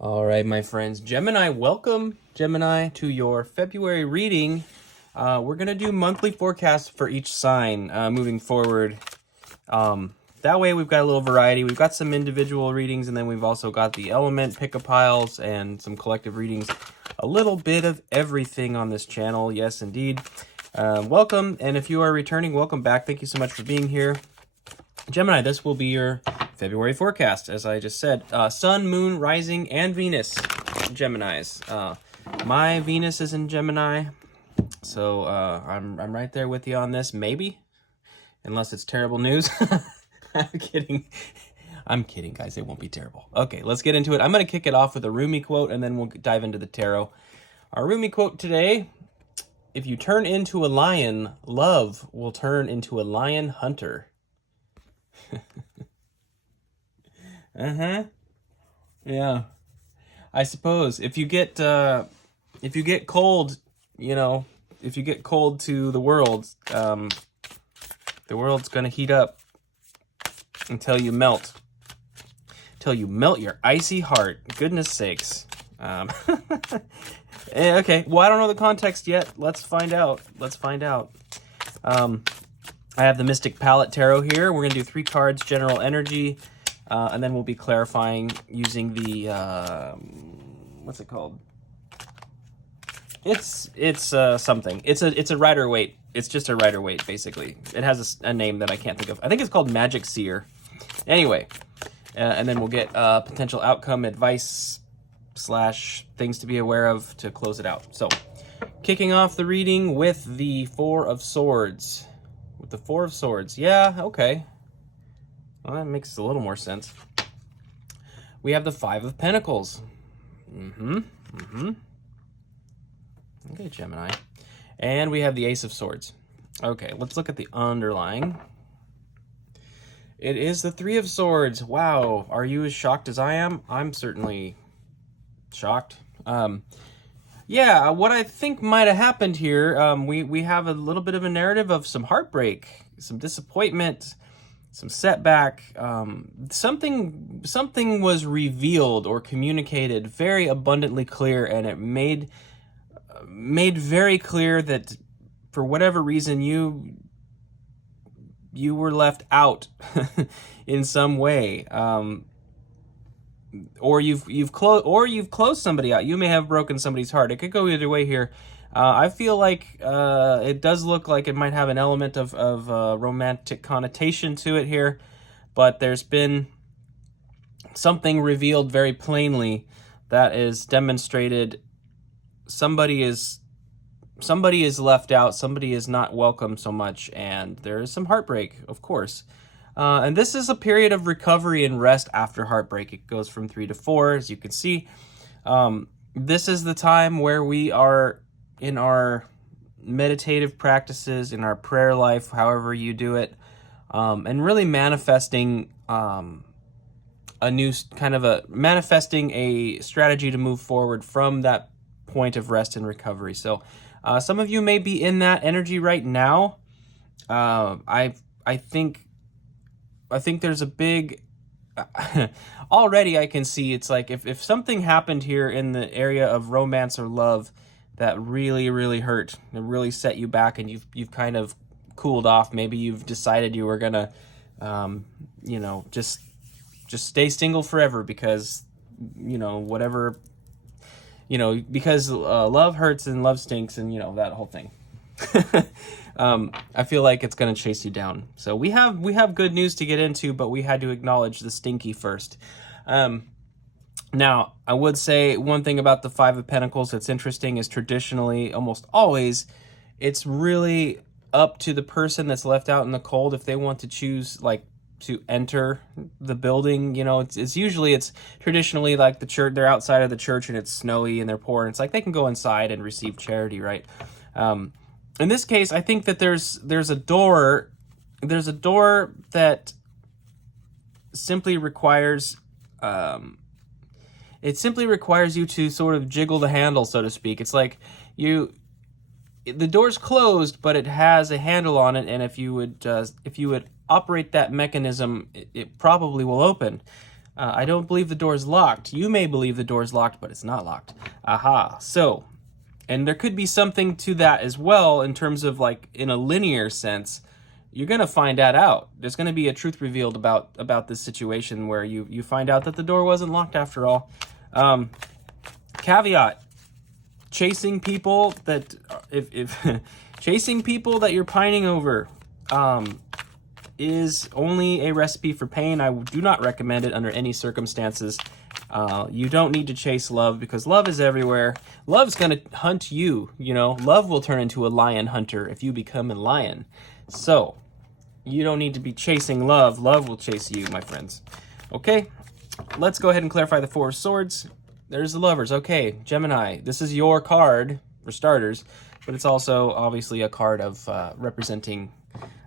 All right, my friends. Gemini, welcome, Gemini, to your February reading. We're going to do monthly forecasts for each sign moving forward. That way we've got a little variety. We've got some individual readings, and then we've also got the element pick-a-piles and some collective readings. A little bit of everything on this channel. Yes, indeed. Welcome, and if you are returning, welcome back. Thank you so much for being here. Gemini, this will be your February forecast, as I just said. Sun, Moon, Rising, and Venus, Geminis. My Venus is in Gemini, so I'm right there with you on this, maybe, unless it's terrible news. I'm kidding. I'm kidding, guys. It won't be terrible. Okay, let's get into it. I'm going to kick it off with a Rumi quote, and then we'll dive into the tarot. Our Rumi quote today: if you turn into a lion, love will turn into a lion hunter. Yeah. I suppose if you get cold, if you get cold to the world's gonna heat up until you melt. Till you melt your icy heart. Goodness sakes. Okay. Well, I don't know the context yet. Let's find out. I have the Mystic Palette Tarot here. We're going to do 3 cards, general energy, and then we'll be clarifying using the, what's it called? It's something. It's a Rider-Waite. It's just a Rider-Waite, basically. It has a name that I can't think of. I think it's called Magic Seer. Anyway, and then we'll get potential outcome advice / things to be aware of to close it out. So, kicking off the reading with the Four of Swords. With the Four of Swords. Yeah, okay. Well, that makes a little more sense. We have the Five of Pentacles. Okay, Gemini. And we have the Ace of Swords. Okay, let's look at the underlying. It is the Three of Swords. Wow, are you as shocked as I am? I'm certainly shocked. Yeah, what I think might have happened here, we have a little bit of a narrative of some heartbreak, some disappointment, some setback. Something was revealed or communicated very abundantly clear, and it made very clear that for whatever reason you were left out in some way. Or you've closed somebody out. You may have broken somebody's heart. It could go either way here. I feel like it does look like it might have an element of romantic connotation to it here, but there's been something revealed very plainly that is demonstrated. Somebody is left out. Somebody is not welcome so much, and there is some heartbreak, of course. And this is a period of recovery and rest after heartbreak. It goes from 3 to 4, as you can see. This is the time where we are in our meditative practices, in our prayer life, however you do it, and really manifesting manifesting a strategy to move forward from that point of rest and recovery. So some of you may be in that energy right now. I think there's a big already I can see it's like if something happened here in the area of romance or love that really hurt, it really set you back, and you've kind of cooled off. Maybe you've decided you were gonna just stay single forever because whatever, because love hurts and love stinks, and that whole thing. I feel like it's going to chase you down. So we have good news to get into, but we had to acknowledge the stinky first. Now, I would say one thing about the Five of Pentacles that's interesting is traditionally, almost always, it's really up to the person that's left out in the cold if they want to choose, like, to enter the building. It's usually traditionally like the church, they're outside of the church and it's snowy and they're poor, and it's like they can go inside and receive charity, right? In this case, I think that there's a door that simply requires you to sort of jiggle the handle, so to speak. It's like the door's closed, but it has a handle on it, and if you would operate that mechanism, it probably will open. I don't believe the door's locked. You may believe the door's locked, but it's not locked. Aha. So, and there could be something to that as well in terms of like in a linear sense. You're going to find that out. There's going to be a truth revealed about this situation where you find out that the door wasn't locked after all. Caveat: chasing people that if chasing people that you're pining over is only a recipe for pain. I do not recommend it under any circumstances. You don't need to chase love because love is everywhere. Love's gonna hunt you, you know. Love will turn into a lion hunter if you become a lion. So you don't need to be chasing love. Love will chase you, my friends. Okay, let's go ahead and clarify the Four of Swords. There's the Lovers. Okay, Gemini, this is your card for starters, but it's also obviously a card of representing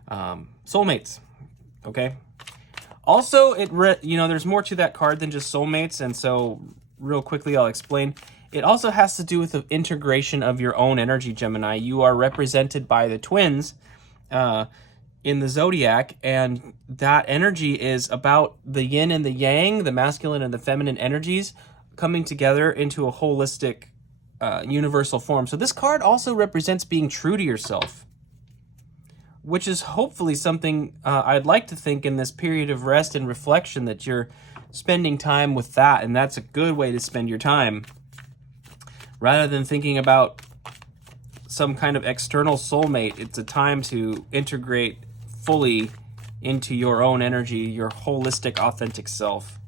soulmates. Okay. Also, there's more to that card than just soulmates, and so real quickly I'll explain. It also has to do with the integration of your own energy, Gemini. You are represented by the twins in the zodiac, and that energy is about the yin and the yang, the masculine and the feminine energies coming together into a holistic universal form. So this card also represents being true to yourself, which is hopefully something I'd like to think in this period of rest and reflection that you're spending time with that, and that's a good way to spend your time rather than thinking about some kind of external soulmate. It's a time to integrate fully into your own energy, your holistic, authentic self.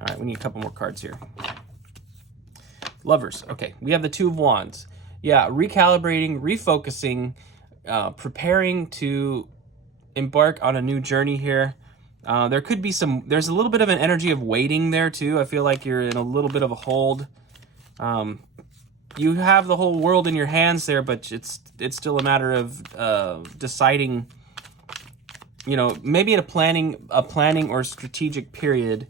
All right, we need a couple more cards here. Lovers. Okay, we have the Two of Wands. Yeah, recalibrating, refocusing, preparing to embark on a new journey here. There could be there's a little bit of an energy of waiting there too. I feel like you're in a little bit of a hold. You have the whole world in your hands there, but it's still a matter of deciding, maybe in a planning or strategic period.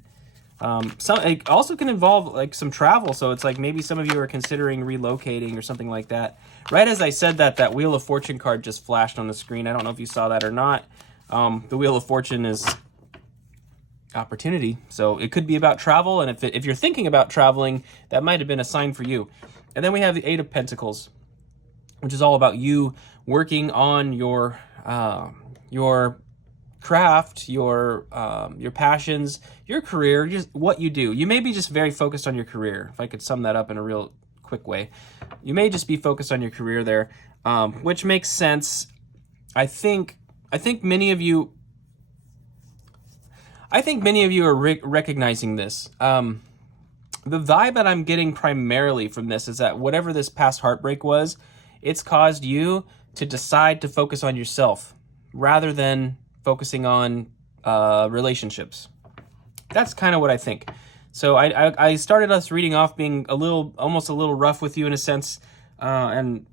It also can involve like some travel, so it's like maybe some of you are considering relocating or something like that. Right as I said that Wheel of Fortune card just flashed on the screen. I don't know if you saw that or not. The Wheel of Fortune is opportunity, so it could be about travel, and if you're thinking about traveling, that might have been a sign for you. And then we have the Eight of Pentacles, which is all about you working on your craft, your passions, your career, just what you do. You may be just very focused on your career. If I could sum that up in a real quick way, you may just be focused on your career there, which makes sense. I think many of you are recognizing this. The vibe that I'm getting primarily from this is that whatever this past heartbreak was, it's caused you to decide to focus on yourself rather than focusing on relationships. That's kind of what I think. So I started us reading off being almost a little rough with you in a sense, and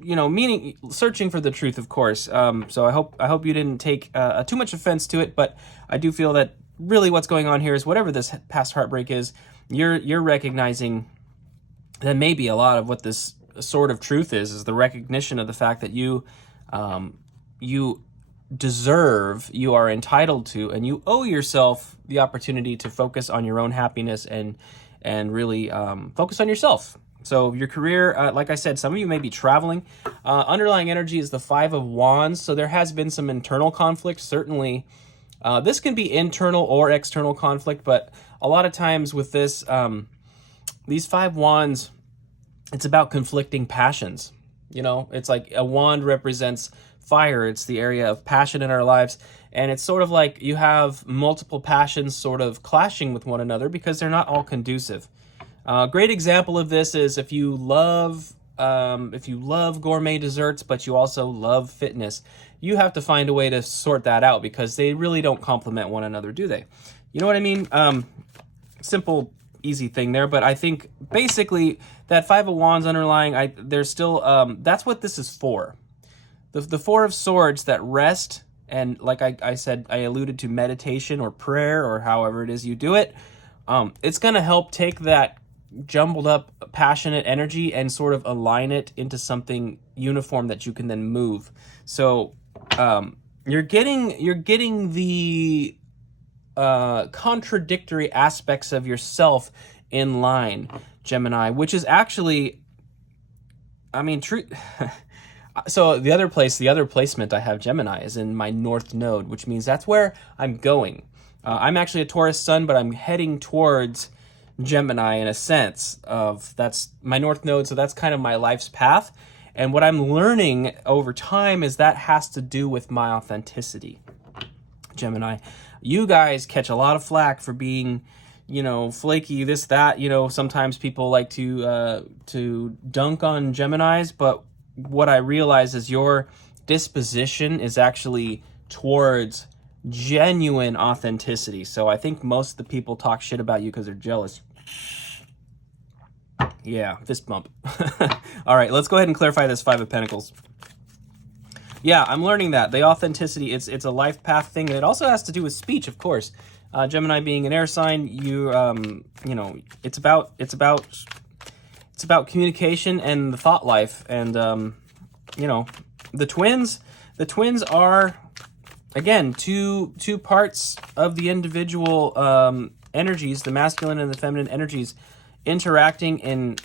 meaning searching for the truth, of course. So I hope you didn't take too much offense to it, but I do feel that really what's going on here is whatever this past heartbreak is, you're recognizing that maybe a lot of what this sort of truth is the recognition of the fact that you deserve, you are entitled to, and you owe yourself the opportunity to focus on your own happiness and really focus on yourself. So your career, like I said, some of you may be traveling. Underlying energy is the Five of Wands, so there has been some internal conflict, certainly. This can be internal or external conflict, but a lot of times with this, these Five Wands, it's about conflicting passions. It's like a wand represents fire. It's the area of passion in our lives. And it's sort of like you have multiple passions sort of clashing with one another because they're not all conducive. A great example of this is if you love gourmet desserts, but you also love fitness, you have to find a way to sort that out because they really don't complement one another, do they? You know what I mean? Simple, easy thing there, but I think basically that Five of Wands underlying, there's still, that's what this is for. The Four of Swords, that rest, and like I said, I alluded to meditation or prayer or however it is you do it. It's going to help take that jumbled up, passionate energy and sort of align it into something uniform that you can then move. So you're getting the contradictory aspects of yourself in line, Gemini, which is actually, I mean, true. So the other placement I have Gemini is in my north node, which means that's where I'm going. I'm actually a Taurus sun, but I'm heading towards Gemini in a sense of that's my north node. So that's kind of my life's path. And what I'm learning over time is that has to do with my authenticity, Gemini. You guys catch a lot of flack for being, flaky, this, that. Sometimes people like to dunk on Geminis, but what I realize is your disposition is actually towards genuine authenticity. So I think most of the people talk shit about you because they're jealous. Yeah, fist bump. All right, let's go ahead and clarify this Five of Pentacles. Yeah, I'm learning that. The authenticity, it's a life path thing. And it also has to do with speech, of course. Gemini being an air sign, it's about communication and the thought life. And, the twins are, again, two parts of the individual energies, the masculine and the feminine energies, interacting in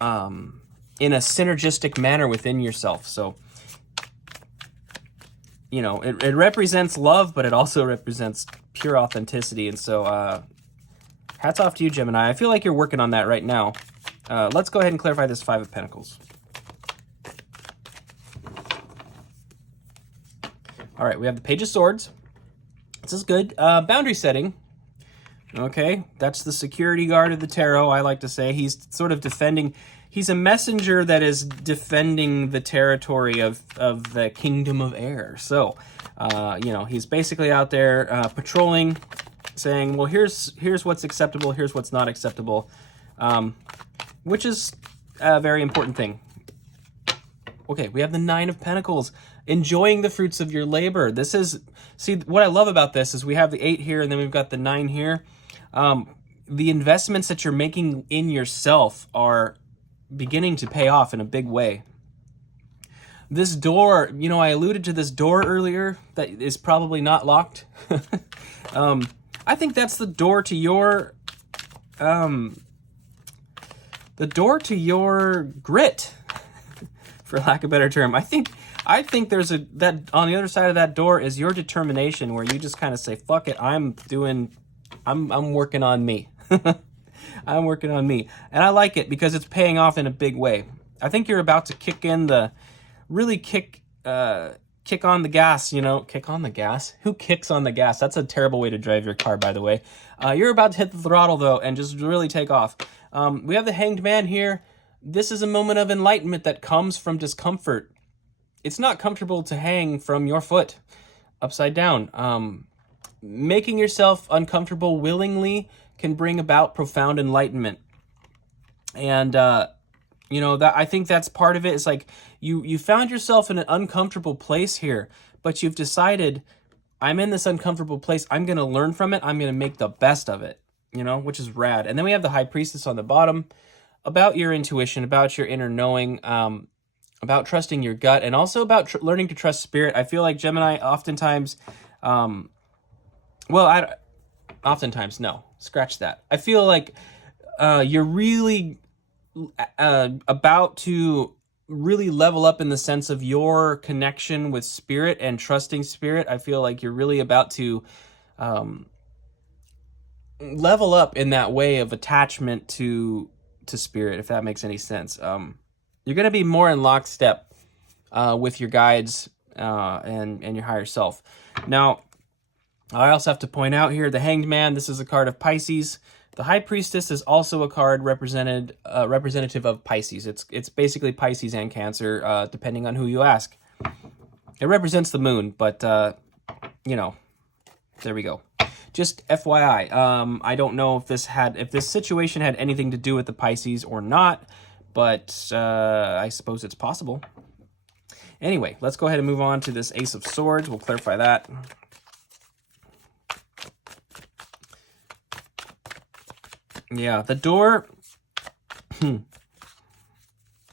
a synergistic manner within yourself. So, it represents love, but it also represents pure authenticity. And so, hats off to you, Gemini. I feel like you're working on that right now. Let's go ahead and clarify this Five of Pentacles. All right, we have the Page of Swords. This is good. Boundary setting. Okay, that's the security guard of the tarot, I like to say. He's sort of defending. He's a messenger that is defending the territory of the kingdom of air. So, he's basically out there patrolling, saying, well, here's what's acceptable, here's what's not acceptable, which is a very important thing. Okay, we have the Nine of Pentacles, enjoying the fruits of your labor. See, what I love about this is we have the 8 here, and then we've got the 9 here. The investments that you're making in yourself are beginning to pay off in a big way. This door, I alluded to this door earlier that is probably not locked. I think that's the door to your, grit, for lack of a better term. I think there's that on the other side of that door is your determination, where you just kind of say, fuck it, I'm working on me. I'm working on me. And I like it because it's paying off in a big way. I think you're about to kick on the gas, kick on the gas. Who kicks on the gas? That's a terrible way to drive your car, by the way. You're about to hit the throttle, though, and just really take off. We have the Hanged Man here. This is a moment of enlightenment that comes from discomfort. It's not comfortable to hang from your foot upside down. Making yourself uncomfortable willingly can bring about profound enlightenment. And, that I think that's part of it. It's like you found yourself in an uncomfortable place here, but you've decided, I'm in this uncomfortable place. I'm going to learn from it. I'm going to make the best of it, which is rad. And then we have the High Priestess on the bottom, about your intuition, about your inner knowing, about trusting your gut, and also about learning to trust spirit. I feel like Gemini oftentimes, oftentimes, no, scratch that. I feel like you're really about to really level up in the sense of your connection with spirit and trusting spirit. I feel like you're really about to level up in that way of attachment to spirit, if that makes any sense. You're going to be more in lockstep with your guides and your higher self. Now, I also have to point out here, the Hanged Man, this is a card of Pisces. The High Priestess is also a card representative of Pisces. It's basically Pisces and Cancer, depending on who you ask. It represents the moon, but, there we go. Just FYI, I don't know if this situation had anything to do with the Pisces or not, but I suppose it's possible. Anyway, let's go ahead and move on to this Ace of Swords. We'll clarify that. Yeah, the door.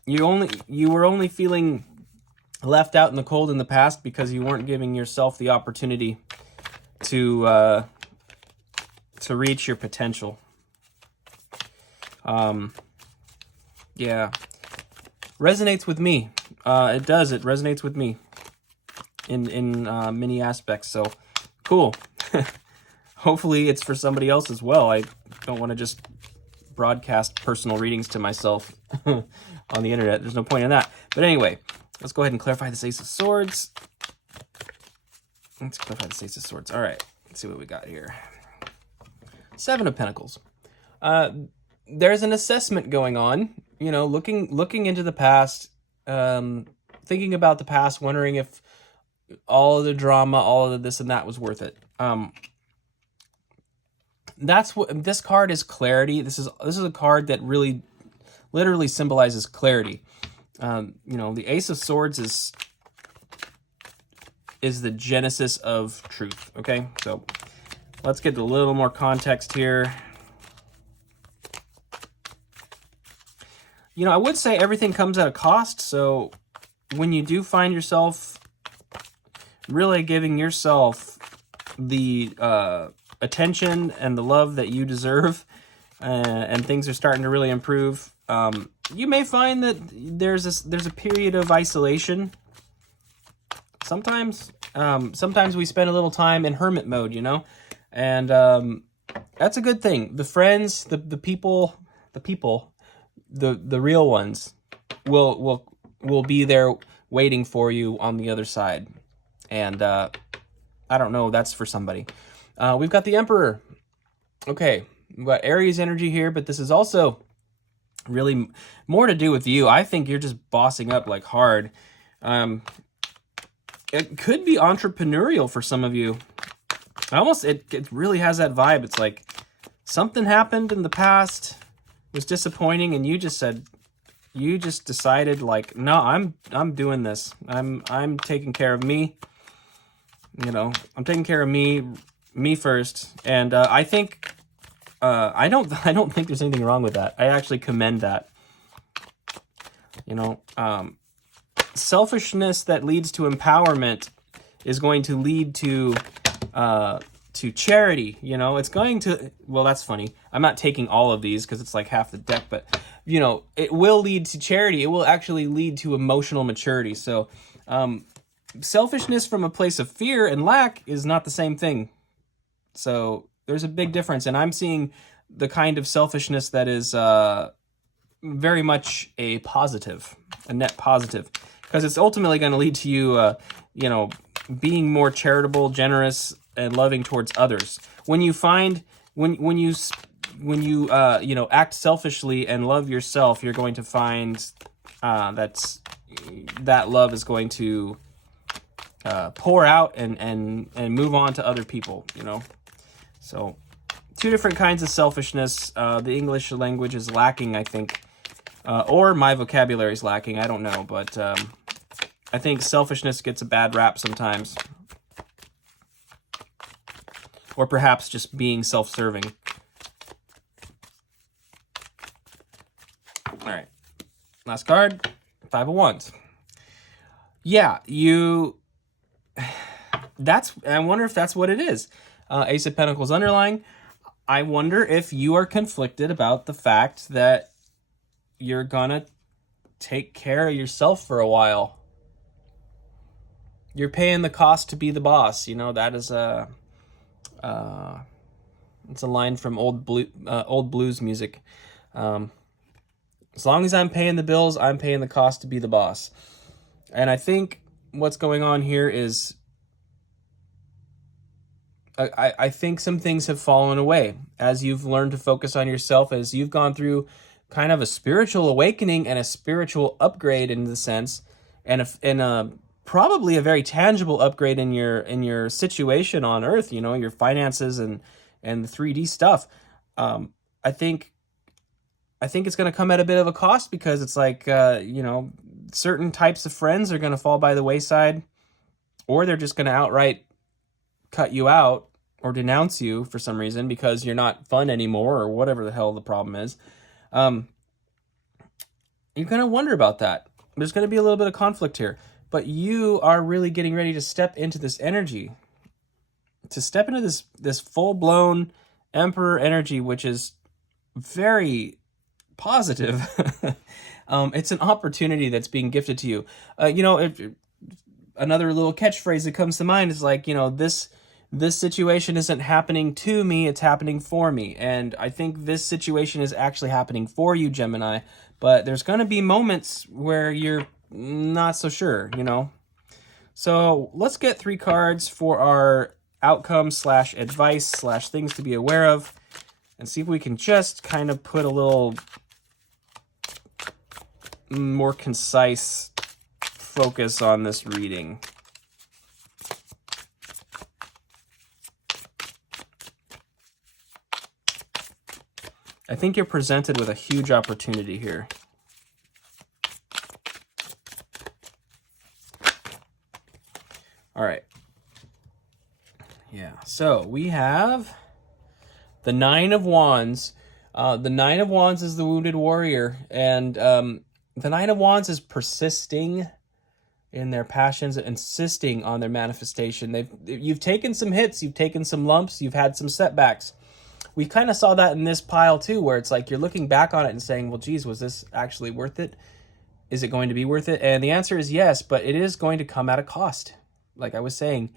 You were only feeling left out in the cold in the past because you weren't giving yourself the opportunity to to reach your potential. Yeah. Resonates with me. It does. It resonates with me in many aspects. So cool. Hopefully it's for somebody else as well. I don't want to just broadcast personal readings to myself on the internet. There's no point in that. But anyway, let's go ahead and clarify this Ace of Swords. Let's clarify this Ace of Swords. All right. Let's see what we got here. Seven of Pentacles. There's an assessment going on. You know, looking into the past, thinking about the past, wondering if all of the drama, all of the this and that was worth it. That's what this card is. Clarity. This is a card that really, literally symbolizes clarity. You know, the Ace of Swords is the genesis of truth. Okay, so let's get a little more context here. You know, I would say everything comes at a cost. So when you do find yourself really giving yourself the attention and the love that you deserve, and things are starting to really improve, you may find that there's a period of isolation. Sometimes we spend a little time in hermit mode, you know, and that's a good thing. The friends, the people, the real ones will be there waiting for you on the other side. And I don't know, that's for somebody. We've got the Emperor. Okay, we've got Aries energy here, but this is also really more to do with you. I think you're just bossing up like hard. It could be entrepreneurial for some of you. It really has that vibe. It's like something happened in the past, was disappointing, and you just decided like, no, I'm doing this. I'm taking care of me. You know, I'm taking care of me first. And I think I don't think there's anything wrong with that. I actually commend that. You know, selfishness that leads to empowerment is going to lead to charity. You know, it's going to, well, that's funny. I'm not taking all of these because it's like half the deck, but you know, it will lead to charity. It will actually lead to emotional maturity. So selfishness from a place of fear and lack is not the same thing. So there's a big difference, and I'm seeing the kind of selfishness that is very much a positive, a net positive, because it's ultimately going to lead to you, you know, being more charitable, generous, and loving towards others. When you find, when you you know, act selfishly and love yourself, you're going to find that love is going to pour out and move on to other people, you know. So two different kinds of selfishness. The English language is lacking, I think, or my vocabulary is lacking. I don't know, but I think selfishness gets a bad rap sometimes, or perhaps just being self-serving. All right, last card, Five of Wands. Yeah, I wonder if that's what it is. Ace of Pentacles underlying. I wonder if you are conflicted about the fact that you're gonna take care of yourself for a while. You're paying the cost to be the boss. You know, that is it's a line from old blues music. As long as I'm paying the bills, I'm paying the cost to be the boss. And I think what's going on here is I think some things have fallen away as you've learned to focus on yourself, as you've gone through kind of a spiritual awakening and a spiritual upgrade in the sense, and probably a very tangible upgrade in your situation on Earth. You know, your finances and the 3D stuff. I think it's going to come at a bit of a cost, because it's like you know, certain types of friends are going to fall by the wayside, or they're just going to outright cut you out or denounce you for some reason because you're not fun anymore, or whatever the hell the problem is. You're going to wonder about that. There's going to be a little bit of conflict here, but you are really getting ready to step into this energy, to step into this full-blown Emperor energy, which is very positive. It's an opportunity that's being gifted to you. Another little catchphrase that comes to mind is like, this situation isn't happening to me, it's happening for me. And I think this situation is actually happening for you, Gemini, but there's going to be moments where you're not so sure, So let's get 3 cards for our outcome / advice / things to be aware of, and see if we can just kind of put a little more concise focus on this reading. I think you're presented with a huge opportunity here. All right. Yeah, so we have the 9 of Wands. The 9 of Wands is the wounded warrior, and the 9 of Wands is persisting in their passions, insisting on their manifestation. You've taken some hits, you've taken some lumps, you've had some setbacks. We kind of saw that in this pile too, where it's like you're looking back on it and saying, well, geez, was this actually worth it? Is it going to be worth it? And the answer is yes, but it is going to come at a cost. Like I was saying,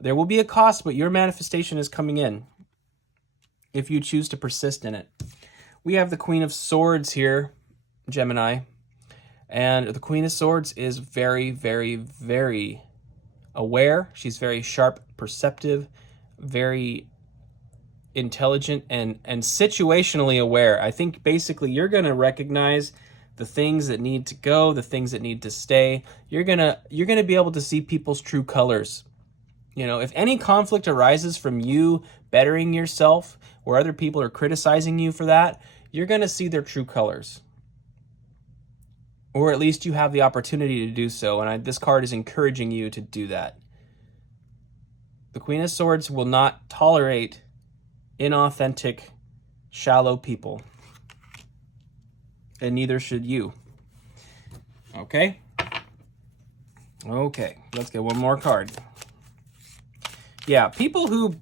there will be a cost, but your manifestation is coming in if you choose to persist in it. We have the Queen of Swords here, Gemini. And the Queen of Swords is very, very, very aware. She's very sharp, perceptive, very intelligent, and situationally aware. I think basically you're going to recognize the things that need to go, the things that need to stay. You're going to be able to see people's true colors. If any conflict arises from you bettering yourself, or other people are criticizing you for that, you're going to see their true colors. Or at least you have the opportunity to do so, and this card is encouraging you to do that. The Queen of Swords will not tolerate inauthentic, shallow people. And neither should you. Okay? Okay, let's get one more card. Yeah, people who...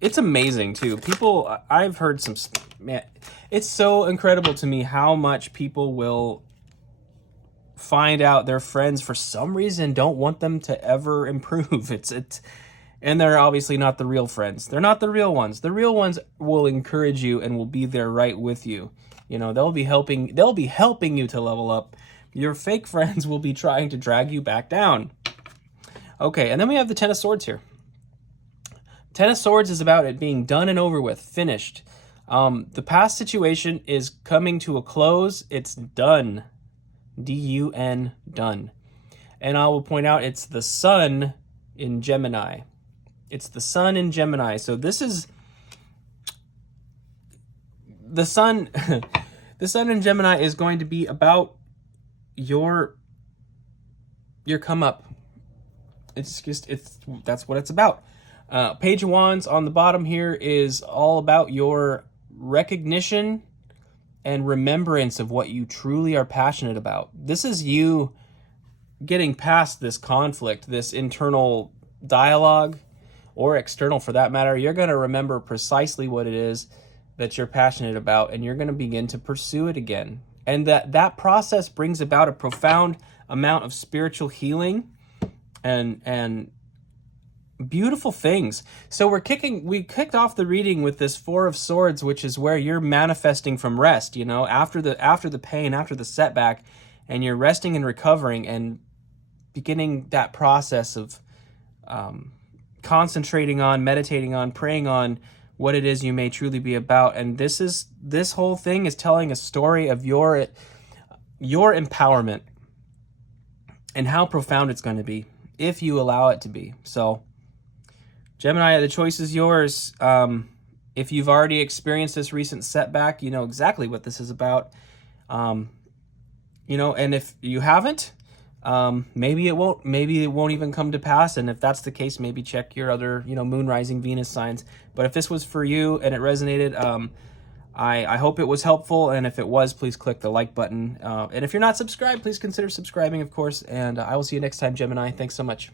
It's amazing, too. People... I've heard some... Man, it's so incredible to me how much people will find out their friends, for some reason, don't want them to ever improve. And they're obviously not the real friends. They're not the real ones. The real ones will encourage you and will be there right with you. They'll be helping you to level up. Your fake friends will be trying to drag you back down. Okay, and then we have the Ten of Swords here. Ten of Swords is about it being done and over with, finished. The past situation is coming to a close. It's done. D-U-N, done. And I will point out it's the Sun in Gemini. It's the Sun in Gemini. So this is the Sun. The Sun in Gemini is going to be about your come up. That's what it's about. Page of Wands on the bottom here is all about your recognition and remembrance of what you truly are passionate about. This is you getting past this conflict, this internal dialogue, or external for that matter. You're going to remember precisely what it is that you're passionate about, and you're going to begin to pursue it again. And that process brings about a profound amount of spiritual healing and beautiful things. So we kicked off the reading with this Four of Swords, which is where you're manifesting from rest, after the pain, after the setback, and you're resting and recovering and beginning that process of concentrating on, meditating on, praying on what it is you may truly be about. And this whole thing is telling a story of your empowerment and how profound it's going to be if you allow it to be. So Gemini, the choice is yours. If you've already experienced this recent setback, you know exactly what this is about. And if you haven't, maybe it won't even come to pass. And if that's the case, maybe check your other, moon, rising, Venus signs. But if this was for you and it resonated, I hope it was helpful. And if it was, please click the like button. And if you're not subscribed, please consider subscribing, of course. And I will see you next time, Gemini. Thanks so much.